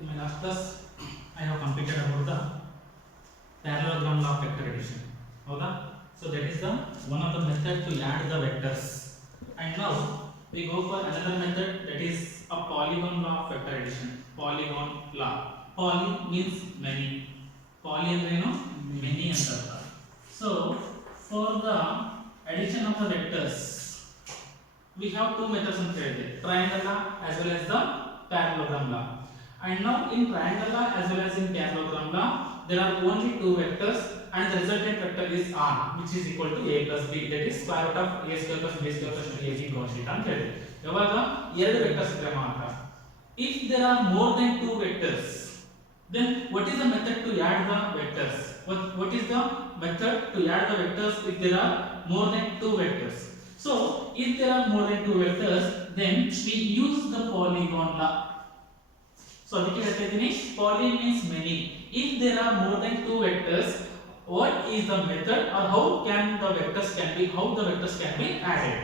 In my last class, I have completed about the parallelogram law of vector addition. Okay? So that is the one of the method to add the vectors. And now we go for another method, that is a polygon law of vector addition. Polygon law. Poly means many. Poly ಅಂದ್ರೆ ಏನು? Many ಅಂತ ಅರ್ಥ. So for the addition of the vectors, we have two methods ಅಂತ ಹೇಳಿದೆ, triangle law as well as the parallelogram law. And now in triangle law as well as in parallelogram law, there are only two vectors and the resultant vector is r, which is equal to a plus b, that is square root of a square plus b square plus 2ab cos theta ಅಂತ ಹೇಳಿದೆ. ಯಾವಾಗ ಎರಡು vectors ಇದ್ರೆ ಮಾತ್ರ. If there are more than two vectors, then what is the method to add the vectors? What is the method to add the vectors if there are more than two vectors? So if there are more than two vectors, then we use the polygon law. So adike ಹೇಳ್ತಾ ಇದೀನಿ, poly means many. If there are more than two vectors, what is the method or how the vectors can be added?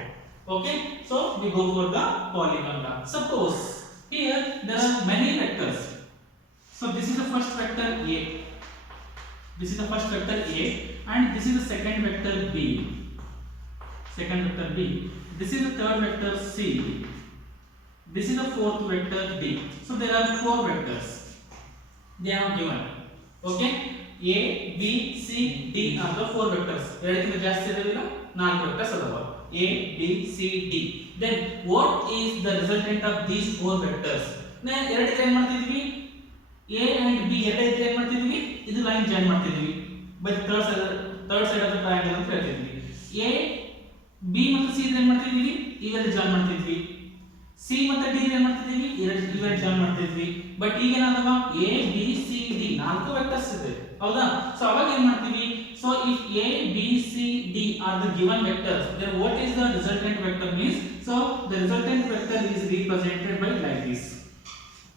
Okay, so we go for the polygon law. Suppose here there are many vectors. So this is the first vector a, this is the first vector a, and this is the second vector b, this is the third vector c, this is the fourth vector d. So there are four vectors they have given. Okay, a b c d are the four vectors. ಎರಡಕ್ಕಿಂತ ಜಾಸ್ತಿ ಇರಲಿಲ್ಲ, ನಾಲ್ಕು vectors ಅದಾವ, a b c d. Then what is the resultant of these four vectors? ಎರಡಕ್ಕೆ ಏನು ಮಾಡ್ತಿದ್ವಿ, a and b ಎರಡಕ್ಕೆ ಏನು ಮಾಡ್ತಿದ್ವಿ, ಇದು ಲೈನ್ ಜಾಯಿನ್ ಮಾಡ್ತಿದ್ವಿ by third side of the triangle ಅಂತ ಹೇಳ್ತಿದ್ವಿ. a b ಮತ್ತು c ಏನು ಮಾಡ್ತಿದ್ವಿ, ಇವೆರಡು ಜಾಯಿನ್ ಮಾಡ್ತಿದ್ವಿ. c ಮತ್ತು d ಏನು ಮಾಡ್ತಿದ್ವಿ, ಇವೆರಡು ಜಾಯಿನ್ ಮಾಡ್ತಿದ್ವಿ. ಬಟ್ ಈಗ ಏನಾದವ, a b c d ನಾಲ್ಕು ವೆಕ್ಟರ್ಸ್ ಇದೆ, ಹೌದಾ? ಸೊ ಅವಾಗ ಏನು ಮಾಡ್ತೀವಿ, so if a b c d are the given vectors, then what is the resultant vector means, so the resultant vector is represented by like this.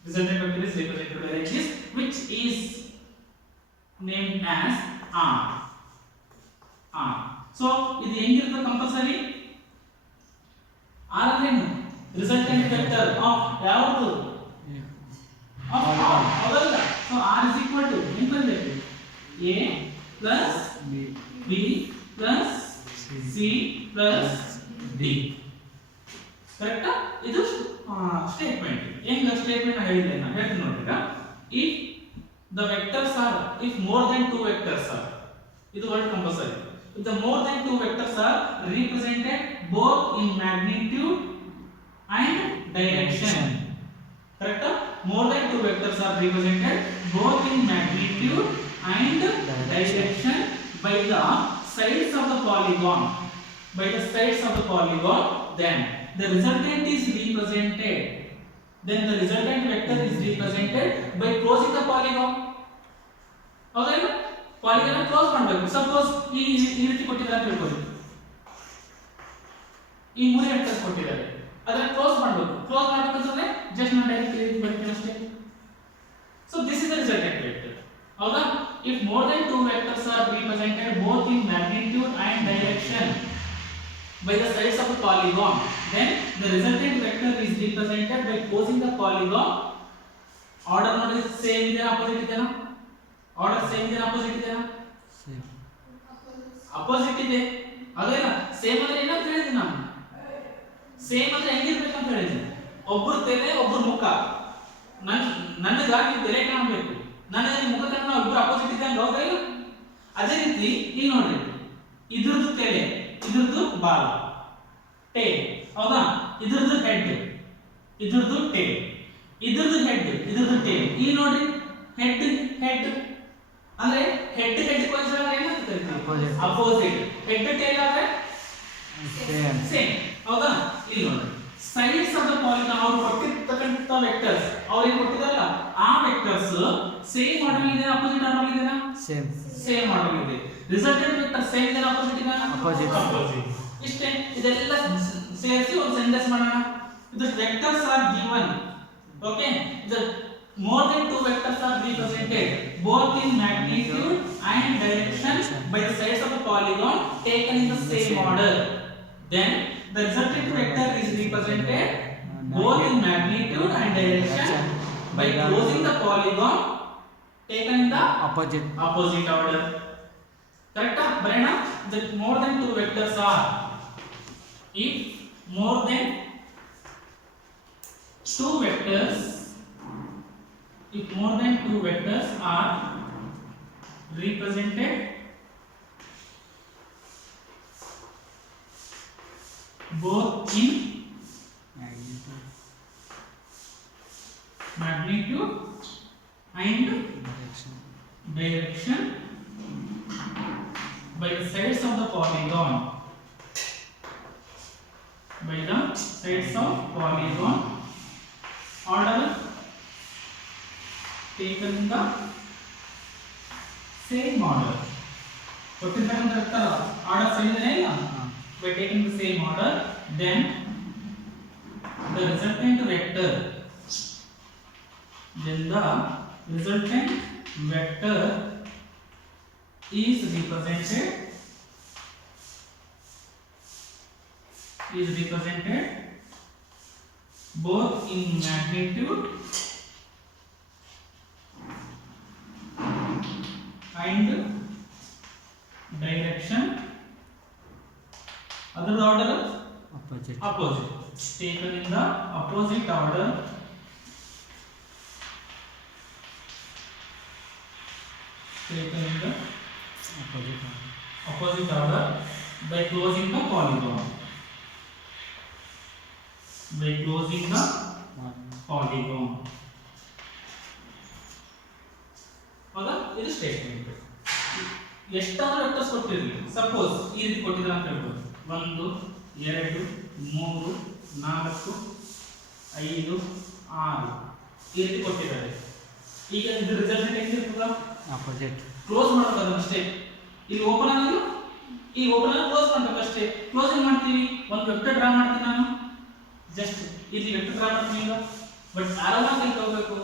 Resultant vector is represented by like this, which is named as r. So ಇದು ಹೆಂಗಿರುತ್ತೆ compulsory, r ಅಂದ್ರೆ ಏನು, resultant vector of ಯಾವುದು, of r, ಹೌದಲ್ಲ? So r is equal to ಏನು ಬರಬೇಕು, a plus b plus c plus d. ಕರೆಕ್ಟಾ? ಇದು ಸ್ಟೇಟ್ಮೆಂಟ್. ಹೆಂಗ ಸ್ಟೇಟ್ಮೆಂಟ್ ಹೇಳಿದೆ ನಾನು ಹೇಳ್ತೀನಿ ನೋಡಿ. ಈಗ if the vectors are, if more than two vectors are, ಇದು word compulsory. If the more than two vectors are represented both in magnitude and direction. Correct? More than two vectors are represented both in magnitude and direction by the sides of the polygon. By the sides of the polygon, then the resultant is represented. Then the resultant vector is represented by closing the polygon. ಹೌದಾ? Polygon close ಮಾಡಬೇಕು. Suppose ಈ ರೀತಿ ಕೊಟ್ಟಿದ್ದಾರೆ ಅಂತ ಹೇಳ್ಕೊಳ್ಳಿ, ಈ ಮೂರು vectors ಕೊಟ್ಟಿದ್ದಾರೆ, ಅದನ್ನ ಕ್ಲೋಸ್ ಮಾಡಬೇಕು. ಕ್ಲೋಸ್ ಮಾಡಬೇಕಂದ್ರೆ ಜಸ್ಟ್ ನಾನು ಡೈರೆಕ್ಟ್ ಈ ರೀತಿ ಬರ್ತೀನಿ ಅಷ್ಟೇ. So this is the resultant vector, ಹೌದಾ? If more than two vectors are represented both in magnitude and direction by the sides of the polygon, then the resultant vector is represented by closing the polygon. Order ನೋಡಿ same ಇದೆ, opposite ಇದೆನಾ? Order same ಇದೆ, opposite ಇದೆನಾ? Same opposite ಇದೆ, ಅದೇನಾ? Same ಅಂದ್ರೆ ಏನಂತ ಹೇಳಿದೆ ನಾನು, ಸೇಮ್ ಅಂದ್ರೆ ಹೆಂಗಿರ್ಬೇಕು ಅಂತ ಹೇಳಿದೆ, ಒಬ್ಬರು ತಲೆ ಒಬ್ಬರು ಮುಖ. ನನಗಾಗಿ ತಲೆ ಕಾಣಬೇಕು, ನನಗೆ ಮುಖ ಕಾಣ, ಒಬ್ಬರು ಅಪೋಸಿಟ್ ಇದೆ ಅಂತ ಹೌದಾ ಇಲ್ಲ? ಅದೇ ರೀತಿ ಇಲ್ಲಿ ನೋಡ್ರಿ, ಇದ್ರದ್ದು ತಲೆ, ಇದ್ರದ್ದು ಬಾಲ, ಟೇಲ್, ಹೌದಾ? ಇದ್ರದ್ದು ಹೆಡ್, ಇದ್ರದ್ದು ಟೇಲ್, ಇದ್ರದ್ದು ಹೆಡ್, ಇದ್ರದ್ದು ಟೇಲ್. ಇಲ್ಲಿ ನೋಡಿ ಹೆಡ್ ಅಂದ್ರೆ ಹೆಡ್ ಕೋಇನ್ಸಿಡೆಂಟ್ ಏನಂತ ಕರೀತೀವಿ, ಅಪೋಸಿಟ್. ಹೆಡ್ ಟೇಲ್ ಆದ್ರೆ ಸೇಮ್, ಹೌದಾ? ಇಲ್ಲಿ ನೋಡಿ ಸೈಡ್ಸ್ ಆಫ್ ದ ಪಾಲಿಗಾನ್ ಅವರು ಕೊಟ್ಟಿರ್ತಕ್ಕಂಥ ವೆಕ್ಟರ್ಸ್, ಅವ್ರು ಏನು ಕೊಟ್ಟಿದಾರಲ್ಲ ಆ ವೆಕ್ಟರ್ಸ್ ಸೇಮ್ ಆರ್ಡರ್ ಇದೆ, ಅಪೋಸಿಟ್ ಆರ್ಡರ್ ಇದೆನಾ? ಸೇಮ್ ಆರ್ಡರ್ ಇದೆ. ರಿಸಲ್ಟೆಂಟ್ ವೆಕ್ಟರ್ ಸೇಮ್ ಇದೆ, ಅಪೋಸಿಟ್ ಇದೆ, ಅಪೋಸಿಟ್. ಇಷ್ಟೇ, ಇದೆಲ್ಲ ಸೇರಿಸಿ ಒಂದು ಸೆಂಟೆನ್ಸ್ ಮಾಡೋಣ. ಇದು vectors are given, okay? the more than two vectors are represented both in magnitude and direction by the sides of the polygon taken in the same order, then the resultant vector is represented both in magnitude and direction by closing the polygon taken in the opposite order. Correct? Barena, that more than two vectors are, if more than two vectors are represented both in magnitude and direction by the sides of the polygon, order taken in the same order. Order same by taking the same order, then the resultant vector is represented both in magnitude and direction. Other order opposite taken in the opposite order by closing the polygon. ಹೌದಾ? ಇದು statement. ಎಷ್ಟಾದ್ರೂ vectors ಕೊಟ್ಟಿರಲಿ, suppose ಈ ರೀತಿ ಕೊಟ್ಟಿದ್ದಾರೆ ಅಂತ ಹೇಳ್ಬೋದು, 1 2 3 4 5 6 ಈ ರೀತಿ ಕೊಟ್ಟಿದ್ದಾರೆ. ಈಗ ಇದು ರಿಸಲ್ಟ್ ಹೆಂಗಿರ್ತದ? ಆಪೋಸಿಟ್ ಕ್ಲೋಸ್ ಮಾಡೋದು ಅಷ್ಟೇ. ಇಲ್ಲಿ ಓಪನ್ ಆಗಿಲ್ಲ, ಈ ಓಪನ್ ಆಗಿ ಕ್ಲೋಸ್ ಮಾಡಬೇಕು ಅಷ್ಟೇ. ಕ್ಲೋಸಿಂಗ್ ಮಾಡ್ತೀವಿ, ಒಂದು ವೆಕ್ಟರ್ ಡ್ರಾ ಮಾಡ್ತೀನಿ ನಾನು, ಜಸ್ಟ್ ಇಲ್ಲಿ ವೆಕ್ಟರ್ ಡ್ರಾ ಮಾಡ್ತೀನಿ ಈಗ, ಬಟ್ ಆರೋ ಮಾರ್ಕ್ ಎಲ್ಲಿ ತಗೋಬೇಕು?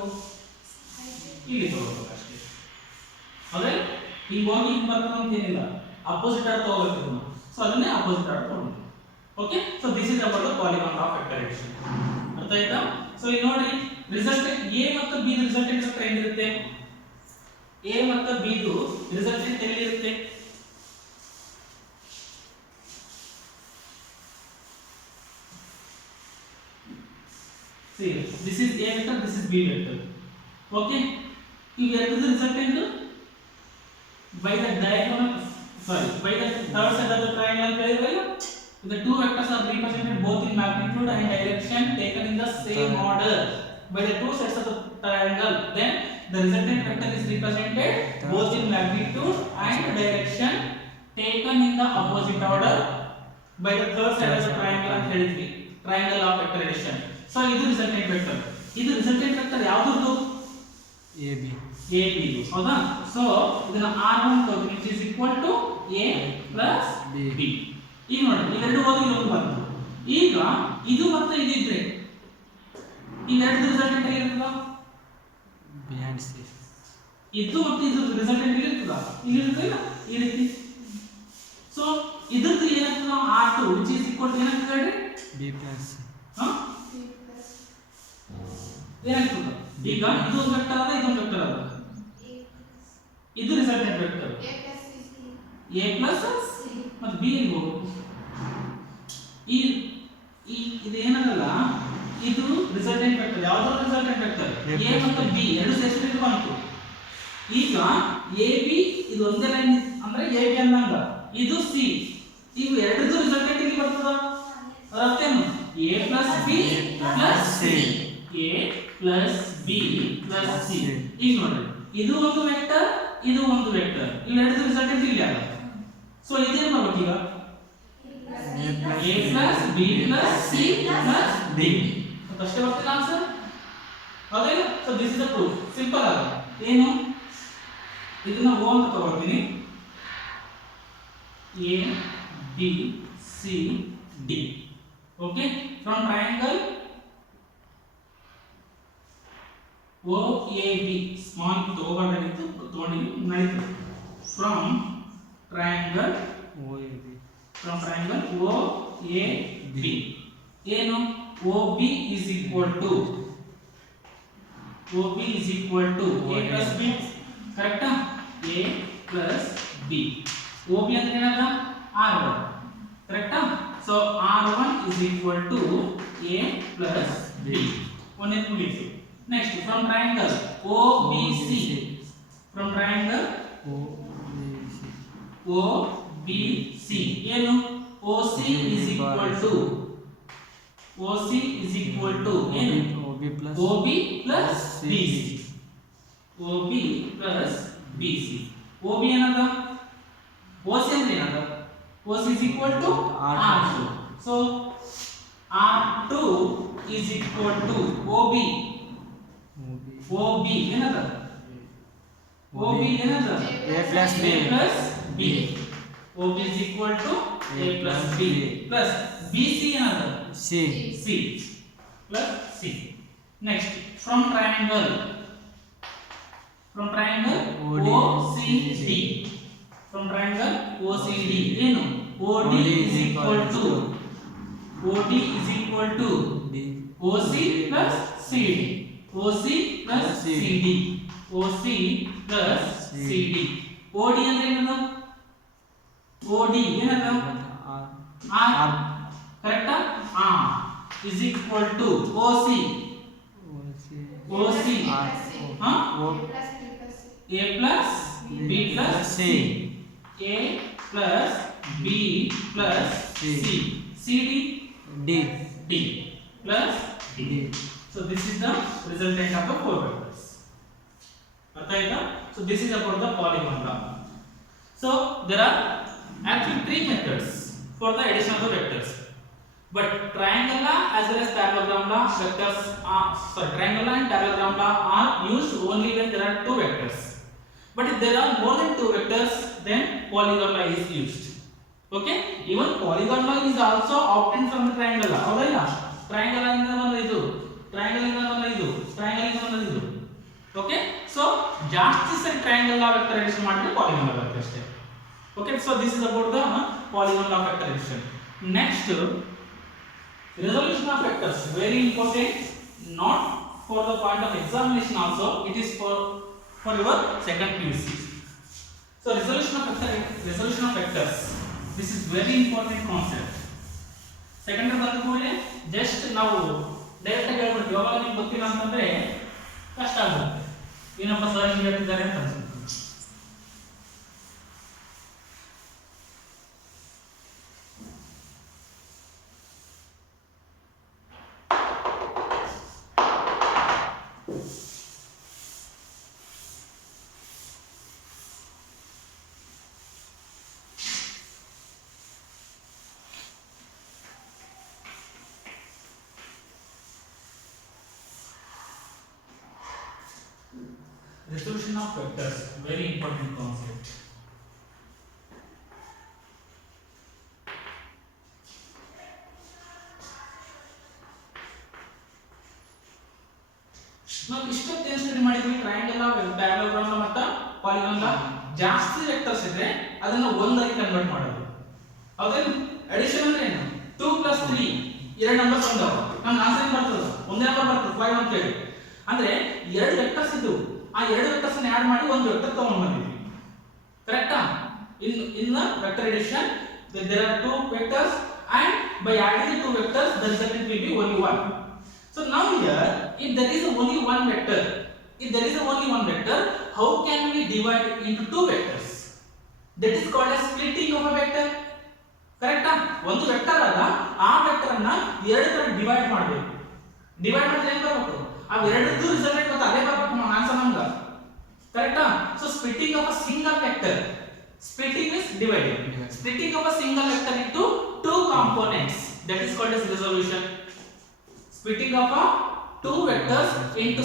ಇಲ್ಲಿ ತಗೋಬೇಕು ಅಷ್ಟೇ. ಅದೇ ಈಗ ಹೋಗಿ ಹಿಂಗೆ ಬರ್ತದೆ ಅಂತ ಏನಿಲ್ಲ, ಅಪೋಸಿಟ್ ಆರ್ಡರ್ ತಗೋಬೇಕು. ಸೊ ಅದನ್ನೇ ಅಪೋಸಿಟ್ ಆರ್ಡರ್ ತಗೊಂಡು. Okay, so this is about the polygon of vector addition. ಅರ್ಥ ಆಯ್ತಾ? ಸೊ ಈಗ ನೋಡಿ, ರಿಸಲ್ಟ್ ಎ ಮತ್ತು ಬಿ ರಿಸಲ್ಟೆಂಟ್ ವೆಕ್ಟರ್ ಹೆಂಗಿರುತ್ತೆ? ಎ ಮತ್ತು ಬಿ ದು ರಿಸಲ್ಟೆಂಟ್ ಎಲ್ಲಿರುತ್ತೆ? See, this is A vector, this is B vector. Okay, if we are to the resultant by the diagonal, by the third side of the triangle, very well, the two vectors are represented both in magnitude and direction taken in the same order by the two sides of the triangle, then the resultant vector is represented both in magnitude and direction taken in the opposite order by the third side of the triangle and triangle of vector addition. So ಇದು resultant vector. ಇದು resultant vector ಯಾವುದು? AB ಇದು. ಹೌದಾ? So ಇದನ್ನ R1 ತಗೊಳ್ಳಿ, which is equal to A plus B. ಈಗ ನೋಡಿ, ಇವೆರಡು ಹೋಗಿ ಇಲ್ಲೊಂದು ಬಂತು. ಈಗ ಇದು ಮತ್ತು ಇದು ಇದ್ರೆ ಇವೆರಡು ರಿಸಲ್ಟೆಂಟ್ ಆಗಿರ್ತದ? Behind C. ಇದು ಮತ್ತು ಇದು ರಿಸಲ್ಟೆಂಟ್ ಆಗಿರ್ತದ? ಇಲ್ಲಿ ಇರ್ತದ ಈ ರೀತಿ. ಸೊ ಇದಕ್ಕೆ ಏನಾಗ್ತದ? R2 which is equal to ಏನಾಗ್ತದೆ? B plus ಏನಾಗ್ತದೆ? ಈಗ ಇದು ಒಂದು ವೆಕ್ಟರ್ ಅದ, ಇದೊಂದು ವೆಕ್ಟರ್ ಅದ, ಇದು resultant vector A plus C ಮತ್ತು B ಎಲ್ಲಿ ಹೋಗುತ್ತೆ? ಇದು ಏನಲ್ಲ, ಇದು ರಿಸಲ್ಟೆಂಟ್ ವೆಕ್ಟರ್. ಯಾವುದು ರಿಸಲ್ಟೆಂಟ್ ವೆಕ್ಟರ್? A ಮತ್ತು B ಎರಡು ಸೇರಿಸಿದ್ರೆ ಬಂತು. ಈಗ AB ಇದು ಒಂದೇ ಲೈನ್ ಅಂದ್ರೆ AB ಅನ್ನಂಗ, ಇದು C, ಈಗ ಎರಡದು ರಿಸಲ್ಟೆಂಟ್ ಇಲ್ಲಿ ಬರ್ತದ. ಅರ್ಥೇನು? A plus B plus C, A plus B plus C. ಈಗ ನೋಡಿ, ಇದು ಒಂದು ವೆಕ್ಟರ್, ಇದು ಒಂದು ವೆಕ್ಟರ್, ಇವೆರಡದು ರಿಸಲ್ಟೆಂಟ್ ಇಲ್ಲಿ ಅಲ್ಲ. ಸೊ ಇದೇನು ಮಾಡ್ಬೇಕು ಈಗ? A plus B plus C plus D. ಅಷ್ಟೇ ಬರ್ತಿಲ್ಲ ಆನ್ಸರ್? ಹೌದಾ? So this is the proof. Simple ಆಗ ಏನು, ಇದನ್ನ O ಅಂತ ತಗೊಳ್ತೀನಿ, A B C D. Okay, from triangle OAB, small ತಗೋಬಾರ್ದಾಗಿತ್ತು, ತಗೊಂಡಿವಿ, ನಡೀತದೆ. From triangle OAB ಏನು? OB is equal to OB is equal to A plus B. ಕರೆಕ್ಟಾ? A plus B. OB ಅಂದ್ರೆ ಏನದ? R1. ಕರೆಕ್ಟಾ? So R1 is equal to A plus B. ಒಂದೇ ಮುಗೀತು. Next from triangle OBC. From triangle OBC ಏನು? OC is equal to ಏನು? OB plus BC. OB plus BC. OB ಏನದ? OC ಅಂದ್ರೆ ಏನದ? OC is equal to R2. So R2 is equal to OB. OB ಏನದ? OB ಏನದ? A plus B. OB is equal to A plus B plus BC ಏನದ? C plus C. Next from triangle OCD. From triangle OCD ಏನು? OD is equal to OC plus CD. OC plus CD. OC plus CD. OD ಅಂದ್ರೆ ಏನದು? OD ಏನದು? R. ಕರೆಕ್ಟಾ? R is equal to OC. ಹಾ? A plus B plus C. A plus B plus C. CD D plus D. So this is the resultant of the four vectors. ಅರ್ಥ ಆಯ್ತಾ? So this is about the polygon law. So there are actually three methods for the addition of the vectors. But triangle law as well as parallelogram law triangle law and parallelogram law are used only when there are two vectors. But if there are more than two vectors, then polygon law is used. Okay? Even polygon law is also obtained from the triangle law. ಹೌದಲ್ಲ? Triangle law ಇಂದ ಬಂದಿದ್ದು, triangle ಇಂದ ಬಂದಿದ್ದು, triangle ಇಂದ ಬಂದಿದ್ದು. Okay? So ಜಾಸ್ತಿ ಸರಿ triangle law vector addition ಮಾಡಿದ್ರೆ polygon law ಬರುತ್ತೆ ಅಷ್ಟೇ. Okay? So this is about the polygon law vector addition. Next, resolution of vectors, very important, not for the point of examination also, it is for your second PUC. So resolution of vectors, this is very important concept. Second ಬಂದ ಕೂಡಲೇ just ನಾವು direct ಆಗಿ ಹೇಳ್ಬಿಡ್ತೀವಿ, ಯಾವಾಗ ನಿಮ್ಗೆ ಗೊತ್ತಿಲ್ಲ ಅಂತಂದ್ರೆ ಕಷ್ಟ ಆಗುತ್ತೆ. ಏನಪ್ಪ ಸರ್ ಹಿಂಗೆ ಹೇಳ್ತಿದ್ದಾರೆ ಅಂತ ಅನ್ಸುತ್ತೆ. Resolution of vectors, very important concept. ನಾವು ಇಷ್ಟೊತ್ತು ಏನು ಸ್ಟಡಿ ಮಾಡಿದ್ವಿ? ಟ್ರಯಾಂಗಲ್ ಲಾ, ಪ್ಯಾರಲೋಗ್ರಾಮ್ ಲಾ ಮತ್ತು ಪಾಲಿಗಾನ್ ಲಾ. ಜಾಸ್ತಿ ವೆಕ್ಟರ್ಸ್ ಇದ್ರೆ ಅದನ್ನ ಒಂದಾಗಿ ಕನ್ವರ್ಟ್ ಮಾಡೋದು. ಹೌದೇನು? ಅಡಿಷನ್ ಅಂದ್ರೆ ಏನು? 2 + 3 ಎರಡು ನಂಬರ್ಸ್ ಬಂದವ. ನಮ್ಮ ಆನ್ಸರ್ ಏನು ಬರ್ತದೆ? ಒಂದೇ ನಂಬರ್ ಬರ್ತದೆ 5 ಅಂತ ಹೇಳಿ. ಅಂದ್ರೆ ಎರಡು ವೆಕ್ಟರ್ಸ್ ಇದ್ದು ಆ ಎರಡು ವೆಕ್ಟರ್ಸ್ ಅನ್ನು ಆಡ್ ಮಾಡಿ ಒಂದು ವೆಕ್ಟರ್ ತಗೊಂಡು ಬಂದಿದ್ವಿ. ಕರೆಕ್ಟಾ? in the vector addition there are two vectors and by adding the two vectors the result will be only one. So now here if there is only one vector, how can we divide into two vectors? That is called as splitting of a vector. ಕರೆಕ್ಟಾ? ಒಂದು vector ಅಲ್ಲ, ಆ vector ಅನ್ನ ಎರಡು ತರ divide ಮಾಡಬೇಕು. Divide ಮಾಡಿದ್ರೆ ಏನು ಬರಬೇಕು? ಆ ಎರಡರದ್ದು ರಿಸಲ್ಟ್ ಮತ್ತೆ ಅದೇ ಬರಬೇಕು ನಮ್ಮ ಆನ್ಸರ್ ನಮ್ಗೆ. ಕರೆಕ್ಟಾ? So splitting of a single vector, splitting is dividing. Splitting of a single vector into two components, that is called as resolution. Splitting of a two vectors into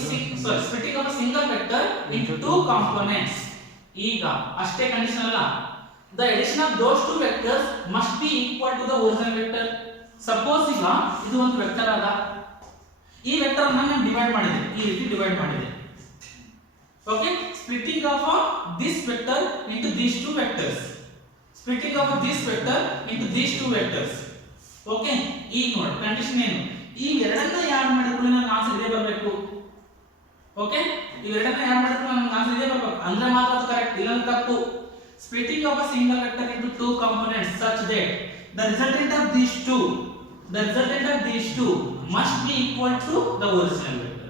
splitting of a single vector into two components. ಈಗ ಅಷ್ಟೇ condition ಅಲ್ಲ, the addition of those two vectors must be equal to the original vector. Suppose ಈಗ ಇದು ಒಂದು vector ಅದ, ಈ vector ಅನ್ನು ನಾನು ಡಿವೈಡ್ ಮಾಡಿದೆ, ಈ ರೀತಿ ಡಿವೈಡ್ ಮಾಡಿದೆ. Okay, splitting of this vector into these two vectors, splitting of this vector into these two vectors. Okay, ಈಗ ನೋಡಿ ಕಂಡೀಷನ್ ಏನು? ಈ ಎರಡನ್ನ ಆಡ್ ಮಾಡಿದ್ರೆ ನನ್ನ ಆನ್ಸರ್ ಇದೇ ಬರಬೇಕು. ಓಕೆ, ಇವೆರಡನ್ನ ಯಾರು ಮಾಡಿದ್ರು ನಮಗೆ ಆನ್ಸರ್ ಇದೆ ಬರಬೇಕು ಅಂದ್ರೆ ಮಾತ್ರ ಅದು ಕರೆಕ್ಟ್, ಇಲ್ಲಂದ್ರೆ ತಪ್ಪು. Splitting of a single vector into two components such that the resultant of these two must be equal to the original vector.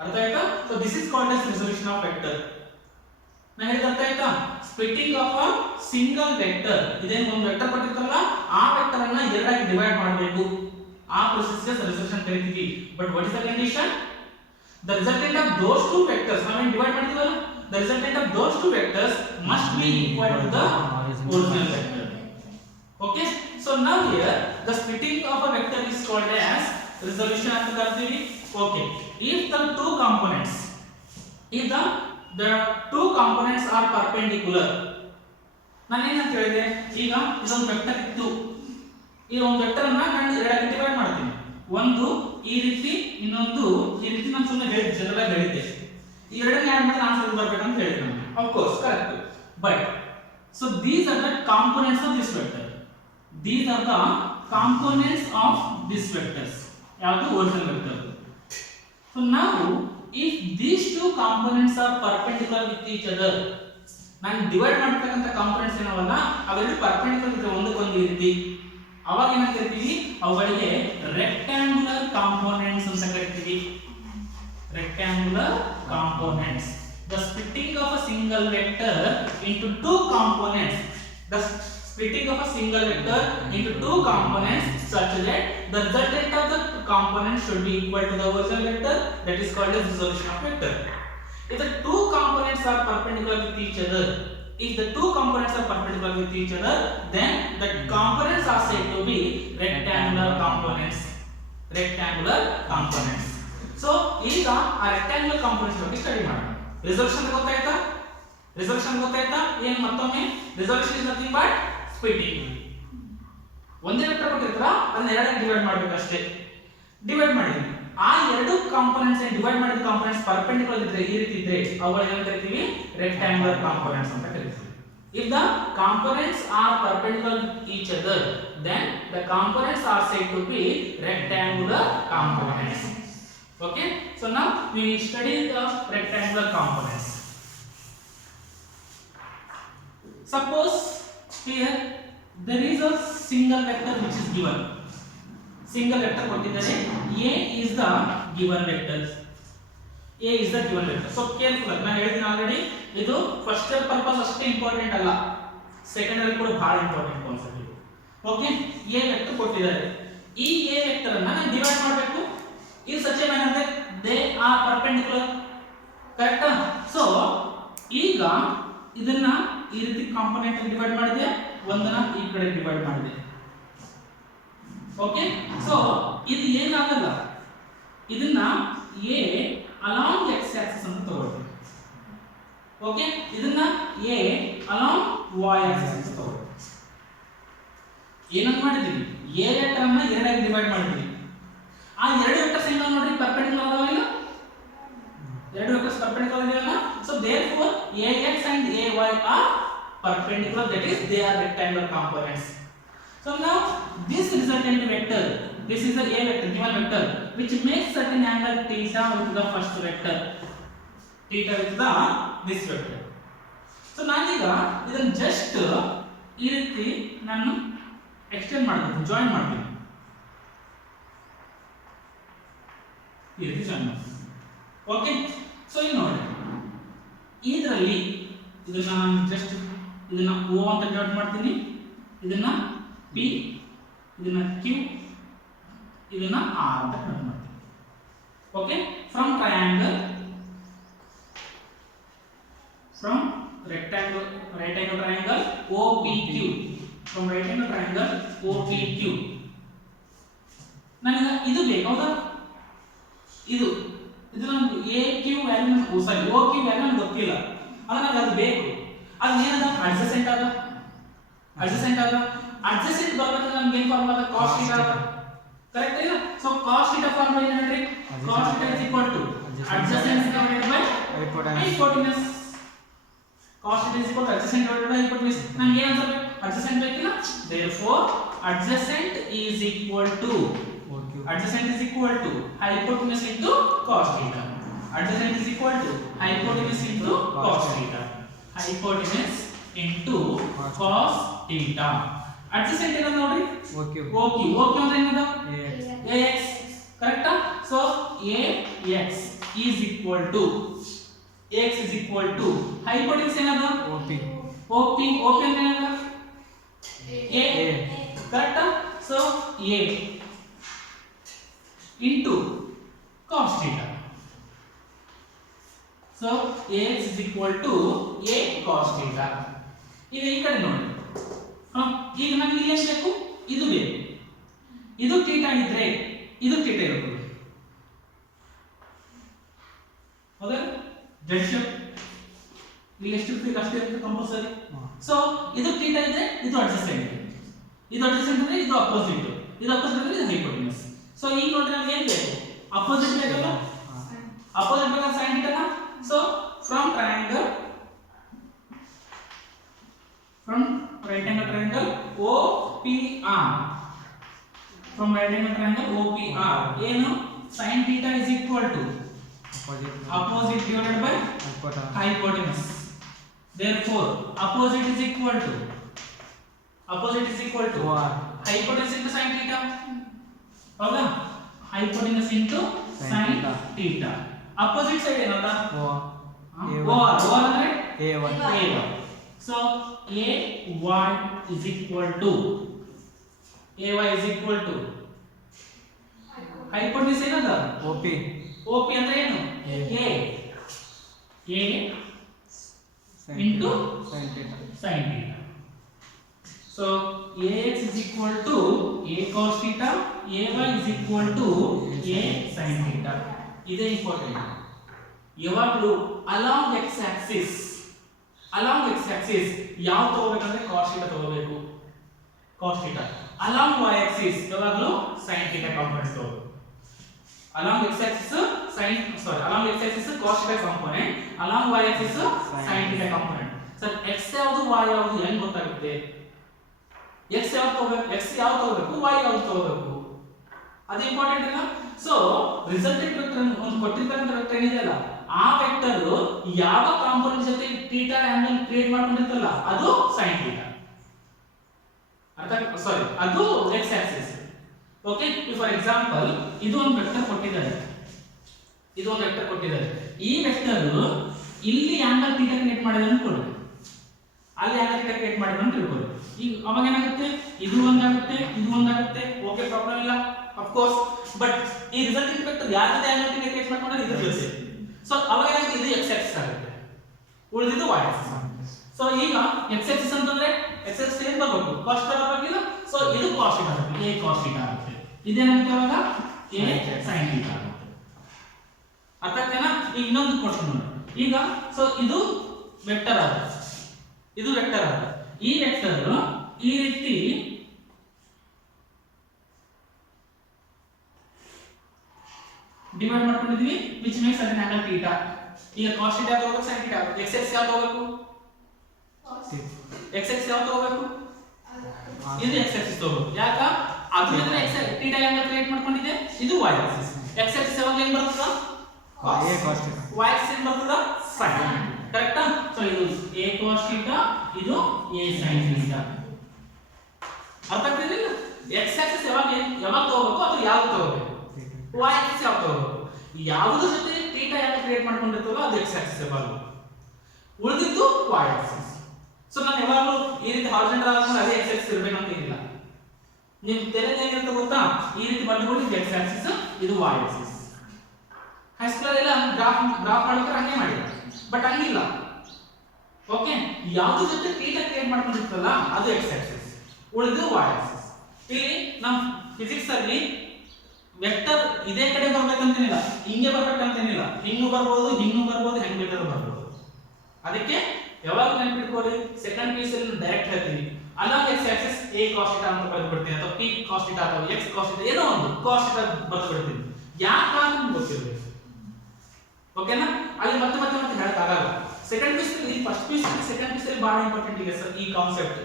ಅರ್ಥ ಆಯ್ತಾ? So this is called as resolution of vector. ನಾನು ಹೇಳಿದ ಅರ್ಥ ಆಯ್ತಾ? Splitting of a single vector, ಇದೇನು ಒಂದು vector ಕೊಟ್ಟಿರ್ತಾರಲ್ಲ ಆ vector ಅನ್ನ ಎರಡಾಗಿ ಡಿವೈಡ್ ಮಾಡಬೇಕು, ಆ ಪ್ರೋಸೆಸ್ ಗೆ ರೆಸಲ್ಯೂಷನ್ ಕರೀತೀವಿ. But what is the condition? The resultant of those two vectors, ನಾವೇನು divide ಮಾಡಿದೀವಲ್ಲ, the resultant of those two vectors must be equal to the original vector. Okay, so now here the splitting of a vector is called as resolution ಅಂತ ಕರೀತೀವಿ. Okay, if the two components are perpendicular, ನಾನು ಏನಂತ ಹೇಳಿದೆ, ಈಗ ಇದೊಂದು vector ಇತ್ತು, ಈ ಒಂದು ವೆಕ್ಟರ್ ಅನ್ನ ನಾನು ಎರಡಾಗಿ ಡಿವೈಡ್ ಮಾಡ್ತೀನಿ, ಒಂದು ಈ ರೀತಿ ಇನ್ನೊಂದು ಈ ರೀತಿ. ನಾನು ಸುಮ್ಮನೆ ಜನರಲ್ ಆಗಿ ಹೇಳಿದ್ದೆ, ಈ ಎರಡನ್ನ ಆಡ್ ಮಾಡಿದ್ರೆ ಆನ್ಸರ್ ಬರಬೇಕು ಅಂತ ಹೇಳಿದೆ ನಾನು. Of course correct, but so these are the components of this vector, these are the components of this vectors, ಯಾವುದು original vector. So now if these two components are perpendicular with each other, ನಾನು divide ಮಾಡ್ತಕ್ಕಂತ components ಏನವಲ್ಲ ಅವೆರಡು perpendicular ಇದ್ರೆ ಒಂದಕ್ಕೊಂದು ಈ ರೀತಿ, ಅವಾಗ ಏನಂತ ಕರಿತೀವಿ, ಅವುಗಳಿಗೆ ರೆಕ್ಟಾಂಗ್ಯುಲರ್ ಕಾಂಪೋನೆಂಟ್ಸ್ ಅಂತ ಕರಿತೀವಿ. Rectangular components. The splitting of a single vector into two components, the splitting of a single vector into two components such that the resultant of the components should be equal to the original vector, that is called as resolution of vector. If the two components are perpendicular with each other, then the components are said to be rectangular components. So ಈಗ ಆ rectangular components ಬಗ್ಗೆ study ಮಾಡೋಣ. Resolution ಗೊತ್ತಾಯ್ತಾ? ಏನು ಮತ್ತೊಮ್ಮೆ resolution is nothing but splitting. ಒಂದೇ vector ಕೊಟ್ಟಿರ್ತಾರ ಅದನ್ನ ಎರಡಾಗಿ ಡಿವೈಡ್ ಮಾಡಬೇಕು ಅಷ್ಟೇ. ಡಿವೈಡ್ ಮಾಡಿದ್ವಿ, ಆ ಎರಡು ಕಾಂಪೋನೆಂಟ್ಸ್ ಡಿವೈಡ್ ಮಾಡಿದ ಕಾಂಪೋನೆಂಟ್ಸ್ ಪರ್ಪೆಂಡಿಕ್ಯುಲರ್ ಇದ್ರೆ ಈ ರೀತಿ ಇದ್ರೆ ಅವುಗಳು ಏನು ಕರಿತೀವಿ, ರೆಕ್ಟಾಂಗ್ಯುಲರ್ ಕಾಂಪೋನೆಂಟ್ಸ್ ಅಂತ ಕರಿತೀವಿ. If the components are perpendicular with each other, then the components are said to be rectangular components. Okay, so now we study the rectangular components. Suppose here there is a single vector which is given. Single vector ಕೊಟ್ಟಿದ್ದಾರೆ, A is the given vector. So careful, ನಾನು ಹೇಳಿದ್ದೀನಿ already, ಇದು first year purpose ಅಷ್ಟೇ important ಅಲ್ಲ, second year ಕೂಡ ಬಹಳ important concept ಇದು. Okay, A vector ಕೊಟ್ಟಿದ್ದಾರೆ, ಈ A ವೆಕ್ಟರ್ ಅನ್ನ ನಾನು ಡಿವೈಡ್ ಮಾಡಬೇಕು. in such a manner that they are perpendicular, correct? So ಈಗ ಇದನ್ನ ಈ ರೀತಿ ಕಾಂಪೋನೆಂಟ್ ಅನ್ನು ಡಿವೈಡ್ ಮಾಡಿದೆ, ಒಂದನ್ನ ಈ ಕಡೆ ಡಿವೈಡ್ ಮಾಡಿದೆ. ಓಕೆ, ಸೊ ಇದು ಏನಾಗಲ್ಲ, ಇದನ್ನ A along x axis ಅಂತ ತಗೊಳ್ತೀವಿ. ಓಕೆ, ಇದನ್ನ A along y axis ಅಂತ ತಗೊಳ್ತೀವಿ. ಏನಂತ ಮಾಡಿದೀವಿ, A ವೆಕ್ಟರ್ ಅನ್ನ ಎರಡಾಗಿ ಡಿವೈಡ್ ಮಾಡಿದೀವಿ. ಆ ಎರಡು ವೆಕ್ಟರ್ಸ್ ಹೆಂಗ ನೋಡ್ರಿ, ಪರ್ಪೆಂಡಿಕ್ಯುಲರ್ ಅದಾವ ಇಲ್ಲ, ಎರಡು ವೆಕ್ಟರ್ಸ್ ಪರ್ಪೆಂಡಿಕ್ಯುಲರ್ ಇದೆಯಲ್ಲ. So therefore ax and ay are perpendicular, that is they are rectangular components. So now this resultant vector, this is the A vector, given vector, which makes certain angle theta with the first vector, theta with the this vector. So ನಾನೀಗ ಇದನ್ನ just ಈ ರೀತಿ ನಾನು extend ಮಾಡ್ತೀನಿ, join ಮಾಡ್ತೀನಿ, ಈ ರೀತಿ join ಮಾಡ್ತೀನಿ. ಓಕೆ, ಸೊ ಇಲ್ಲಿ ನೋಡಿ, ಇದರಲ್ಲಿ ಇದನ್ನ ನಾನು ಜಸ್ಟ್ ಇದನ್ನ O ಅಂತ ಜಾಯಿನ್ ಮಾಡ್ತೀನಿ, ಇದನ್ನ P, ಇದನ್ನ Q, ಇದನ್ನ R ಅಂತ ಜಾಯಿನ್ ಮಾಡ್ತೀನಿ. Okay, from triangle, from rectangle triangle OPQ, from right angle triangle OPQ ನನಗೆ ಇದು ಬೇಕು, ಹೌದಾ? ಇದು ನನಗೆ AQ ವ್ಯಾಲ್ಯೂ ಸಾರಿ OQ ವ್ಯಾಲ್ಯೂ ನನಗೆ ಗೊತ್ತಿಲ್ಲ, ಆಗ ನನಗೆ ಅದು ಬೇಕು. ಅದು ಏನದ, ಅಡ್ಜಸೆಂಟ್ ಅದ. ಅಡ್ಜಸೆಂಟ್ ಬರಬೇಕಂದ್ರೆ ನಮ್ಗೆ ಏನು ಫಾರ್ಮುಲಾ ಅದ, cos θ ಅದ, ಕರೆಕ್ಟ್ ಇಲ್ಲ? ಸೊ cos θ ಫಾರ್ಮುಲಾ ಏನು ಹೇಳ್ರಿ, cos θ is equal to adjacent divided by hypotenuse. cos θ is equal to adjacent divided by hypotenuse. ನಂಗೆ ಏನು ಆನ್ಸರ್ ಬೇಕು, adjacent ಬೇಕಿಲ್ಲ. therefore adjacent is equal to hypotenuse into cos θ. adjacent is equal to hypotenuse into cos theta. Hypotenuse into cos theta. Adjacent ಏನಂತ ನೋಡ್ರಿ OQ ಅಂದ್ರೆ ಏನದ AX ax ಕರೆಕ್ಟಾ. So ax is equal to hypotenuse ಏನದ OP op ಅಂದ್ರೆ ಏನದ a ಕರೆಕ್ಟಾ. So a into cos theta. So ax is equal to a cos theta. ಈಗ ಈ ಕಡೆ ನೋಡಿ, ಈಗ ನಮಗೆ ಇಲ್ಲಿ ಎಷ್ಟು ಬೇಕು, ಇದು ಬೇಕು. ಇದು ಥೀಟಾ ಇದ್ರೆ ಇದು ಥೀಟಾ ಇರುತ್ತೆ, ಹೌದಾ? ಜಡ್ ಶೇಪ್ ಇಲ್ಲಿ ಎಷ್ಟು ಇರುತ್ತೆ ಅಷ್ಟೇ ಇರುತ್ತೆ ಕಂಪಲ್ಸರಿ. ಸೊ ಇದು ಥೀಟಾ ಇದ್ರೆ ಇದು ಅಡ್ಜಸೆಂಟ್, ಇದು ಅಡ್ಜಸೆಂಟ್ ಅಂದ್ರೆ ಇದು ಅಪೋಸಿಟ್, ಇದು ಅಪೋಸಿಟ್ ಅಂದ್ರೆ ಇದು ಹೈಪೋಟೆನ್ಯೂಸ್. ಸೊ ಈಗ ನೋಡ್ರಿ ನಮಗೆ ಏನು ಬೇಕು, ಅಪೋಸಿಟ್ ಬೇಕಲ್ಲ, ಅಪೋಸಿಟ್ ಬೇಕಾದ್ರೆ sin theta. So from right angle triangle OPR, from right angle triangle OPR ಏನು sin theta is equal to opposite divided by hypotenuse. Therefore opposite is equal to hypotenuse into sin theta, ಹೌದಾ? hypotenuse into sin theta. opposite side ಏನಂತ OR ಅಂದ್ರೆ A1. so AY is equal to hypotenuse ಏನದ OP ಅಂದ್ರೆ ಏನು A into sin theta. so AX is equal to A cos theta, AY is equal to A sin theta. ಇದೇ important. ಯಾವಾಗಲೂ along x Axis ಯಾವ ತಗೋಬೇಕಂದ್ರೆ cos theta ತಗೋಬೇಕು, along y Axis ಯಾವಾಗಲೂ sin theta component ತಗೋಬೇಕು. Along x Axis cos theta component, along y Axis sin theta component. Sir x ಯಾವುದು y ಯಾವುದು ಹೆಂಗ್ ಗೊತ್ತಾಗುತ್ತೆ? x ಯಾವುದು ತಗೋಬೇಕು, y ಯಾವುದು ತಗೋಬೇಕು, ಅದು ಇಂಪಾರ್ಟೆಂಟ್ ಅಲ್ಲ. ಸೊ ರಿಸಲ್ಟೆಂಟ್ ವೆಕ್ಟರ್ ಒಂದು ಕೊಟ್ಟಿರ್ತಕ್ಕಂಥ ವೆಕ್ಟರ್ ಏನಿದೆಯಲ್ಲ, ಆ ವೆಕ್ಟರ್ ಯಾವ ಕಾಂಪೊನೆಂಟ್ ಜೊತೆ ಥೀಟಾ ಆಂಗಲ್ ಕ್ರಿಯೇಟ್ ಮಾಡ್ಕೊಂಡಿರ್ತಲ್ಲ ಅದು sin theta. ಅದು x Axis. Okay, for example ಇದು ಒಂದು ವೆಕ್ಟರ್ ಕೊಟ್ಟಿದ್ದಾರೆ, ಈ ವೆಕ್ಟರ್ ಇಲ್ಲಿ ಆಂಗಲ್ ಥೀಟಾ ಕ್ರಿಯೇಟ್ ಮಾಡಿದೆ ಅನ್ಕೊಳ್ಳಿ, ಅಲ್ಲಿ ಆಂಗಲ್ ಥೀಟಾ ಕ್ರಿಯೇಟ್ ಮಾಡಿದೆ ಅಂತ ತಿಳ್ಕೊಳ್ಳಿ. ಈಗ ಅವಾಗ ಏನಾಗುತ್ತೆ, ಇದು ಒಂದಾಗುತ್ತೆ, ಓಕೆ, ಪ್ರಾಬ್ಲಮ್ ಇಲ್ಲ ಆಫ್ ಕೋರ್ಸ್. ಬಟ್ ಈ ರಿಸಲ್ಟೆಂಟ್ ವೆಕ್ಟರ್ ಯಾವ ಜೊತೆ ಆಂಗಲ್ ಥೀಟಾ ಕ್ರಿಯೇಟ್ ಮಾಡ್ಕೊಂಡ್ರೆ ಇದ್ರ ಜೊತೆ, ಸೊ ಅವಾಗ ಏನಾಗುತ್ತೆ, ಇದು x ಆಕ್ಸಿಸ್ ಆಗುತ್ತೆ, ಉಳಿದಿದ್ದು y ಆಕ್ಸಿಸ್. ಸೊ ಈಗ x ಆಕ್ಸಿಸ್ ಅಂತಂದ್ರೆ x ಆಕ್ಸಿಸ್ ಏನು ಬರಬೇಕು, cos theta ಬರಬೇಕಿಲ್ಲ. ಸೊ ಇದು cos theta ಆಗುತ್ತೆ, a cos theta ಆಗುತ್ತೆ. ಇದೇನಾಗುತ್ತೆ ಅವಾಗ a sin theta ಆಗುತ್ತೆ. ಅರ್ಥ ಆಗ್ತೇನಾ? ಈಗ ಇನ್ನೊಂದು ಕ್ವಶ್ಚನ್ ನೋಡಿ. ಈಗ ಸೊ ಇದು ವೆಕ್ಟರ್ ಆಗುತ್ತೆ, ಈ ವೆಕ್ಟರ್ ಈ ರೀತಿ ಡಿವೈಡ್ ಮಾಡ್ಕೊಂಡಿದ್ವಿ, which makes an angle theta. ಈಗ cos theta ತಗೋಬೇಕು, sin theta ಆಗುತ್ತೆ. x x ಯಾವುದು ತಗೋಬೇಕು, ಇದು x axis ತಗೋಬೇಕು. ಯಾಕ ಅದು ಅಂದ್ರೆ x theta ಆಂಗಲ್ ಕ್ರಿಯೇಟ್ ಮಾಡ್ಕೊಂಡಿದೆ, ಇದು y axis. x axis ಯಾವಾಗ ಏನು ಬರ್ತದ, y axis ಏನು ಬರ್ತದ, sin. ಕರೆಕ್ಟಾ? ಸೊ ಇದು a cos theta, ಇದು a sin theta. ಅರ್ಥ ಆಗ್ತಿದೆಯಲ್ಲ? x axis ಯಾವಾಗ ತಗೋಬೇಕು, ಅದು ಯಾವುದು ತಗೋಬೇಕು, y axis ಯಾವುದು ತಗೋಬೇಕು. ಯಾವುದು ಜೊತೆ ಥೀಟಾ ಆಂಗಲ್ ಕ್ರಿಯೇಟ್ ಮಾಡ್ಕೊಂಡಿರ್ತದೋ ಅದು x axis ಬರಬೇಕು, ಉಳಿದಿದ್ದು y axis. ಸೊ ನಾನು ಯಾವಾಗಲೂ ಈ ರೀತಿ ಹಾರಿಜಾಂಟಲ್ ಆದ್ಮೇಲೆ ಅದೇ x axis ಇರಬೇಕಂತ ಏನಿಲ್ಲ. ನಿಮ್ಮ ತಲೆಗೆ ಏನಿರುತ್ತೆ ಗೊತ್ತಾ, ಈ ರೀತಿ ಬರ್ದುಕೊಂಡು ಇದು x axis, ಇದು y axis. ಹೈಸ್ಕೂಲ್ ಎಲ್ಲ ಗ್ರಾಫ್ ಮಾಡ್ತಾರೆ ಹಂಗೆ ಮಾಡಿದ್ದಾರೆ, ಬಟ್ ಹಂಗಿಲ್ಲ. ಓಕೆ, ಯಾವುದು ಜೊತೆ ಥೀಟಾ ಕ್ರಿಯೇಟ್ ಮಾಡ್ಕೊಂಡಿರ್ತಲ್ಲ ಅದು x axis, ಉಳಿದು y axis. ಇಲ್ಲಿ ನಮ್ಮ ಫಿಸಿಕ್ಸ್ ಅಲ್ಲಿ ವೆಕ್ಟರ್ ಇದೇ ಕಡೆ ಬರ್ಬೇಕಂತೇನಿಲ್ಲ, ಹಿಂಗೆ ಬರ್ಬೇಕಂತೇನಿಲ್ಲ, ಹಿಂಗೂ ಬರ್ಬೋದು, ಹೆಂಗ್ ಬೇಕಾದ್ರೂ ಬರ್ಬೋದು. ಅದಕ್ಕೆ ಯಾವಾಗ ನೆನಪಿಟ್ಕೊಳ್ಳಿ, ಸೆಕೆಂಡ್ ಪೀಸ್ ಅಲ್ಲಿ ಡೈರೆಕ್ಟ್ ಹೇಳ್ತೀವಿ, along x Axis a cos theta ಅಂತ ಬರೆದ್ಬಿಡ್ತೀನಿ, ಅಥವಾ p cos theta ಅಥವಾ x cos theta ಏನೋ ಒಂದು cos theta ಬರೆದ್ಬಿಡ್ತೀನಿ. ಯಾಕೆ ಅಂತ ಗೊತ್ತಿರಬೇಕು, ಓಕೆನಾ? ಅಲ್ಲಿ ಮತ್ತೆ ಹೇಳಕ್ಕಾಗಲ್ಲ. ಸೆಕೆಂಡ್ ಪೀಸ್ ಅಲ್ಲಿ, ಫಸ್ಟ್ ಪೀಸ್ ಅಲ್ಲಿ, ಸೆಕೆಂಡ್ ಪೀಸ್ ಅಲ್ಲಿ ಬಹಳ ಇಂಪಾರ್ಟೆಂಟ್ ಇದೆ ಸರ್ ಈ concept.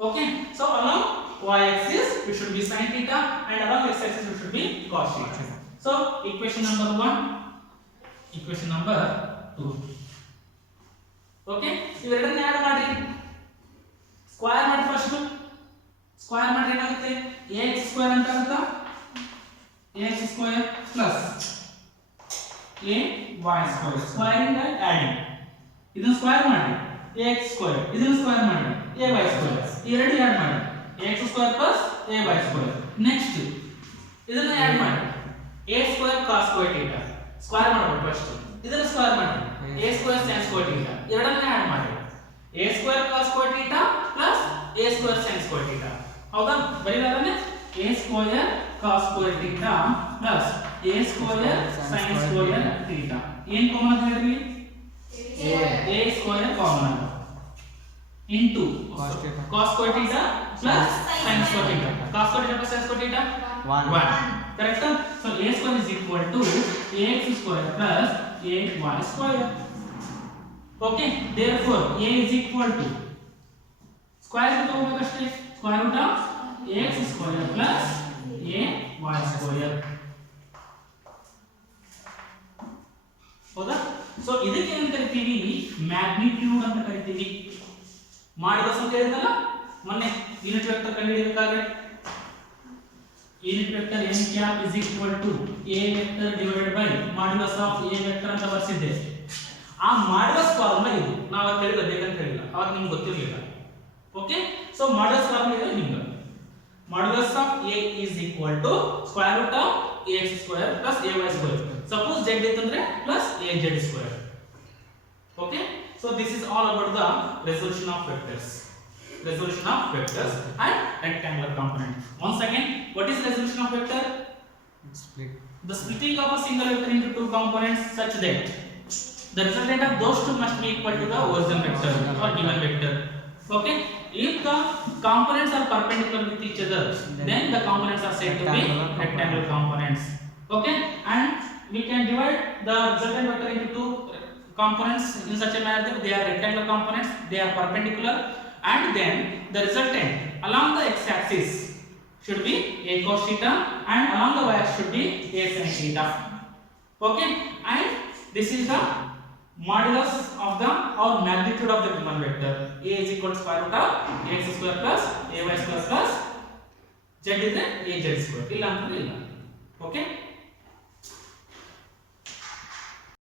Okay, so along y axis it should be sin theta and along x axis it should be cos theta. So equation number 1, Equation number 2. Okay, ಇವೆರಡನ್ನ add ಮಾಡಿ square ಮಾಡಿ first square ಮಾಡಿ ಏನಾಗುತ್ತೆ ax square ಅಂತ ಆಗುತ್ತಾ ax square plus a y square squaring and adding ಇದನ್ನ square ಮಾಡಿ ax square ಇದನ್ನ ಸ್ಕ್ವೇರ್ ಮಾಡಿ ay ಸ್ಕ್ವೇರ್ ಈ ಎರಡು ಆಡ್ ಮಾಡಿ ax square plus ay square next ಇದನ್ನ ಆಡ್ ಮಾಡಿ a square cos square theta square ಮಾಡಬೇಕು ಫಸ್ಟ್ ಇದನ್ನ ಸ್ಕ್ವೇರ್ ಮಾಡಿ a square sin square theta ಎರಡನ್ನ ಆಡ್ ಮಾಡಿ a square cos square theta plus a square sin square theta ಹೌದಾ ಬರೀಲಾದನೆ a square cos square theta plus a square sin square theta ಏನು common ಹೇಳ್ರಿ a square common into cos square theta plus sin square theta. Cos square theta plus sin square theta 1. Correct? So a square is equal to ax square plus ay square. Okay. Therefore a is equal to square root of square root of ax square plus ay square. ಹೌದಾ? So ಇದಕ್ಕೆ ಏನು ಕರಿತೀವಿ magnitude ಅಂತ ಕರಿತೀವಿ. Modulus ಅಂತ ಹೇಳಿದ್ನಲ್ಲ ಮೊನ್ನೆ unit vector ಕಂಡುಹಿಡಿಯಬೇಕಾದ್ರೆ unit vector n cap is equal to a vector divided by modulus of a vector ಅಂತ ಬರ್ಸಿದ್ದೆ ಆ ಮಾಡ್ಯುಲಸ್ ಫಾರ್ಮುಲಾ ಇದು ನಾವು ಅದು ಹೇಳಿಲ್ಲ ಬೇಕಂತ ಹೇಳಿಲ್ಲ ಅವಾಗ ನಿಮ್ಗೆ ಗೊತ್ತಿರಲಿಲ್ಲ ಓಕೆ ಸೊ ಮಾಡ್ಯುಲಸ್ ಫಾರ್ಮುಲಾ ಇದೆ ನಿಮ್ಗೆ modulus of a is equal to square root of ax square plus ay square suppose z ಇತ್ತಂದ್ರೆ plus az square okay so this is all about the resolution of vectors and rectangular component. Once again, what is resolution of vector? Split. The splitting of a single vector into two components such that the resultant of those two must be equal to the original vector or given vector. Okay, if the components are perpendicular with each other then the components are said to be rectangular components. Okay, and we can divide the resultant vector into two components in such a manner that they are rectangular components, they are perpendicular, and then the resultant along the x-axis should be a cos theta and along the y-axis should be a sin theta. Okay, and this is the modulus of the or magnitude of the given vector. A is equal to square root of ax square plus ay square plus z is az square. illa antare illa. Okay.